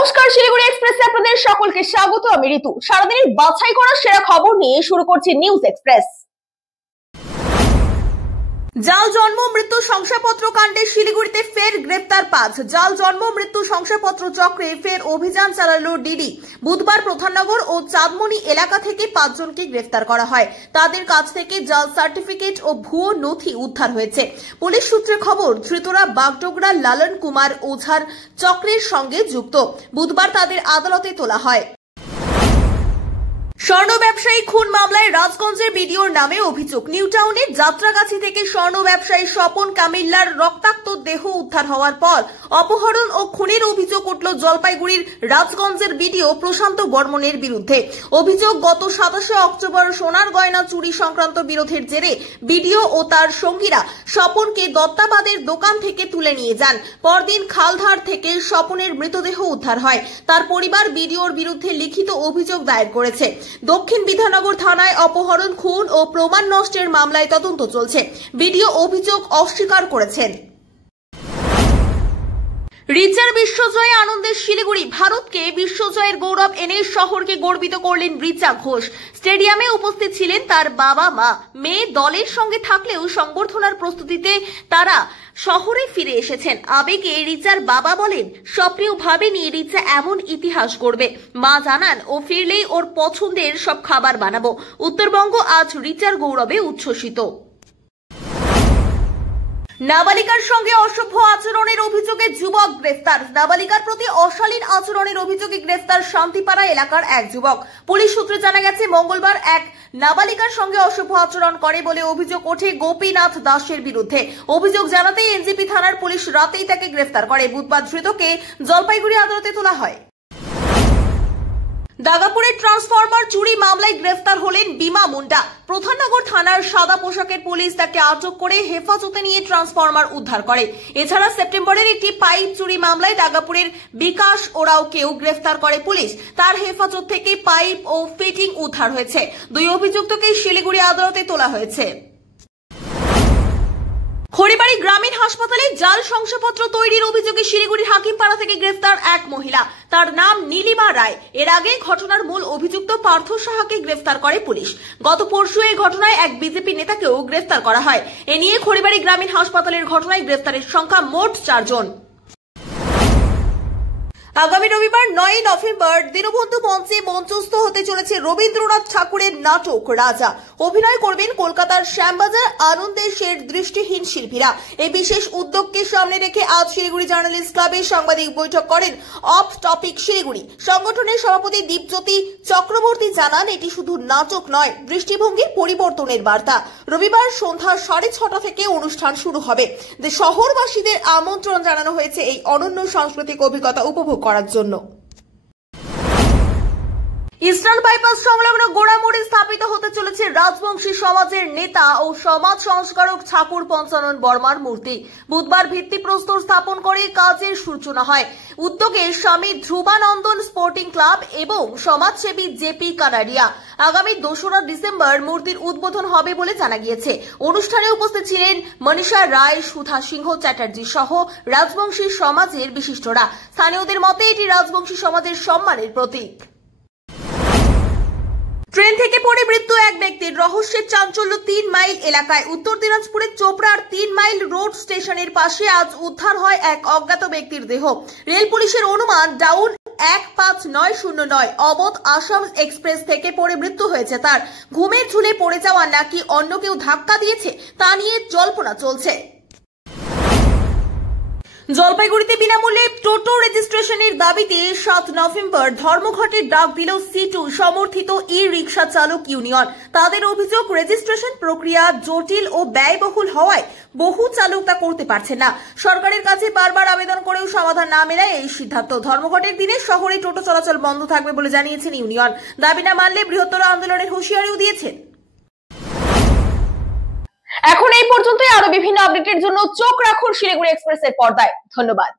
নমস্কার, শিলিগুড়ি এক্সপ্রেসে আপনাদের সকলকে স্বাগত। আমি ঋতু। সারাদিনের বাছাই করা সেরা খবর নিয়ে শুরু করছি নিউজ এক্সপ্রেস। জাল জন্ম মৃত্যু শংসাপত্র কাণ্ডে শিলিগুড়িতে ফের গ্রেফতার 5। জাল জন্ম মৃত্যু শংসাপত্র চক্রে ফের অভিযান চালালো ডিডি। বুধবার প্রধাননগর ও চাঁদমণি এলাকা থেকে 5 জনকে গ্রেফতার করা হয়। তাদের কাছ থেকে জাল সার্টিফিকেট ও ভুয়ো নথি উদ্ধার হয়েছে। পুলিশ সূত্রে খবর, ধৃতরা বাগডোগরা লালন কুমার ওঝার চক্রের সঙ্গে যুক্ত। বুধবার তাদের আদালতে তোলা হয়। স্বর্ণ ব্যবসায়ী খুন মামলায় রাজগঞ্জের বিডিওর নামে অভিযোগ। নিউ টাউনের যাত্রাগাছি থেকে স্বর্ণ ব্যবসায়ী স্বপন কামিল্লার রক্তাক্ত দেহ উদ্ধার হওয়ার পর অপহরণ ও খুনের অভিযোগ উঠল জলপাইগুড়ির রাজগঞ্জের বিডিও প্রশান্ত বর্মনের বিরুদ্ধে। অভিযোগ, গত 27 অক্টোবর সোনার গয়না চুরি সংক্রান্ত বিরোধের জেরে বিডিও ও তার সঙ্গীরা স্বপনকে দত্তাবাদের দোকান থেকে তুলে নিয়ে যান। পরদিন খালধার থেকে স্বপনের মৃতদেহ উদ্ধার হয়। তার পরিবার বিডিওর বিরুদ্ধে লিখিত অভিযোগ দায়ের করেছে। দক্ষিণ বিধাননগর থানায় অপহরণ, খুন ও প্রমাণ নষ্টের মামলায় তদন্ত চলছে। বিডিও অভিযোগ অস্বীকার করেছেন। রিচার বিশ্বজয়ে আনন্দের শিলিগুড়ি। ভারতকে বিশ্বজয়ের গৌরব এনে শহরকে গর্বিত করলেন রিচা ঘোষ। স্টেডিয়ামে উপস্থিত ছিলেন তার বাবা মা। মেয়ে দলের সঙ্গে থাকলেও সংবর্ধনার প্রস্তুতিতে তারা শহরে ফিরে এসেছেন। আবেগে রিচার বাবা বলেন, স্বপ্নেও ভাবেনি রিচা এমন ইতিহাস গড়বে। মা জানান, ও ফিরলেই ওর পছন্দের সব খাবার বানাবো। উত্তরবঙ্গ আজ রিচার গৌরবে উচ্ছ্বসিত। নাবালিকার সঙ্গে অসভ্য আচরণের অভিযোগে যুবক গ্রেফতার। নাবালিকার প্রতি অশালীন আচরণের অভিযোগে গ্রেফতার শান্তিপাড়া এলাকার এক যুবক। পুলিশ সূত্রে জানা গেছে, মঙ্গলবার এক নাবালিকার সঙ্গে অসভ্য আচরণ করে বলে অভিযোগ ওঠে গোপীনাথ দাসের বিরুদ্ধে। অভিযোগ জানাতেই এনজিপি থানার পুলিশ রাতেই তাকে গ্রেফতার করে। বুধবার ধৃতকে জলপাইগুড়ি আদালতে তোলা হয়। দাগাপুরের ট্রান্সফরমার চুরি মামলায় গ্রেফতার হলেন বিমা মুন্ডা। প্রধাননগর থানার সাদা পোশাকের পুলিশ তাকে আটক করে হেফাজতে নিয়ে ট্রান্সফরমার উদ্ধার করে। এছাড়া সেপ্টেম্বরের একটি পাইপ চুরি মামলায় দাগাপুরের বিকাশ ওরাওকেও গ্রেফতার করে পুলিশ। তার হেফাজত থেকে পাইপ ও ফিটিং উদ্ধার হয়েছে। দুই অভিযুক্তকে শিলিগুড়ি আদালতে তোলা হয়েছে। খড়িবাড়ি গ্রামীণ হাসপাতালে জাল শংসাপত্র তৈরির অভিযোগে শিলিগুড়ির হাকিমপাড়া থেকে গ্রেফতার এক মহিলা। তার নাম নীলিমা রায়। এর আগে ঘটনার মূল অভিযুক্ত পার্থ সাহাকে গ্রেফতার করে পুলিশ। গত পরশু এই ঘটনায় এক বিজেপি নেতাকেও গ্রেফতার করা হয়। এ নিয়ে খড়িবাড়ি গ্রামীণ হাসপাতালের ঘটনায় গ্রেফতারের সংখ্যা মোট 4 জন। আগামী রবিবার 9 নভেম্বর দীনবন্ধু মঞ্চে মঞ্চস্থ হতে চলেছে রবীন্দ্রনাথ ঠাকুরের নাটক রাজা। অভিনয় করবেন কলকাতার শ্যামবাজার আনন্দেশের দৃষ্টিহীন শিল্পীরা। এই বিশেষ উদ্যোগকে সামনে রেখে আজ শিলিগুড়ি জার্নালিস্ট ক্লাবে সাংবাদিক বৈঠক করেন অফ টপিক শিলিগুড়ি। সংগঠনের সভাপতি দীপজ্যোতি চক্রবর্তী জানান, এটি শুধু নাটক নয়, দৃষ্টিভঙ্গির পরিবর্তনের বার্তা। রবিবার সন্ধ্যা 6:30 থেকে অনুষ্ঠান শুরু হবে। শহরবাসীদের আমন্ত্রণ জানানো হয়েছে এই অনন্য সাংস্কৃতিক অভিজ্ঞতা উপভোগ করার জন্য। ইস্টার্ন বাইপাস সংলগ্ন গোড়ামুড়ে স্থাপিত হতে চলেছে রাজবংশী সমাজের নেতা ও সমাজ সংস্কারক ঠাকুর পঞ্চানন বর্মার মূর্তি। বুধবার ভিত্তিপ্রস্তর স্থাপন করে কাজের সূচনা হয়। উদ্যোগে স্বামী ধ্রুবানন্দন স্পোর্টিং ক্লাব এবং সমাজসেবী জেপি কানাডিয়া। আগামী 2রা ডিসেম্বর মূর্তির উদ্বোধন হবে বলে জানা গিয়েছে। অনুষ্ঠানে উপস্থিত ছিলেন মনীষা রায়, সুধা সিংহ চ্যাটার্জি সহ রাজবংশী সমাজের বিশিষ্টরা। স্থানীয়দের মতে এটি রাজবংশী সমাজের সম্মানের প্রতীক। ট্রেন থেকে পড়ে মৃত্যু এক ব্যক্তির। রহস্যের চাঞ্চল্য 3 মাইল এলাকায়। উত্তর দিনাজপুরের চোপড়ার 3 মাইল রোড স্টেশনের পাশে আজ উদ্ধার হয় এক অজ্ঞাত ব্যক্তির দেহ। রেল পুলিশের অনুমান, ডাউন 15909 অবধ আসাম এক্সপ্রেস থেকে পড়ে মৃত্যু হয়েছে তার। ঘুমের ঝুলে পড়ে যাওয়া নাকি অন্য কেউ ধাক্কা দিয়েছে তা নিয়ে জল্পনা চলছে। জলপাইগুড়িতে বিনামূল্যে টোটো রেজিস্ট্রেশনের দাবিতে 7 নভেম্বর ধর্মঘটের ডাক দিল C2 সমর্থিত ই-রিকশা চালক ইউনিয়ন। তাদের অভিযোগ, রেজিস্ট্রেশন প্রক্রিয়া জটিল ও ব্যয়বহুল হওয়ায় বহু চালক তা করতে পারছে না। সরকারের কাছে বারবার আবেদন করেও সমাধান না মেলায় এই সিদ্ধান্ত। ধর্মঘটের দিনে শহরে টোটো চলাচল বন্ধ থাকবে বলে জানিয়েছেন ইউনিয়ন। দাবি না মানলে বৃহত্তর আন্দোলনের হুঁশিয়ারিও দিয়েছেন। এখন এই পর্যন্তই। আরো বিভিন্ন আপডেটের জন্য চোখ রাখুন শিলিগুড়ি এক্সপ্রেসের পর্দায়। ধন্যবাদ।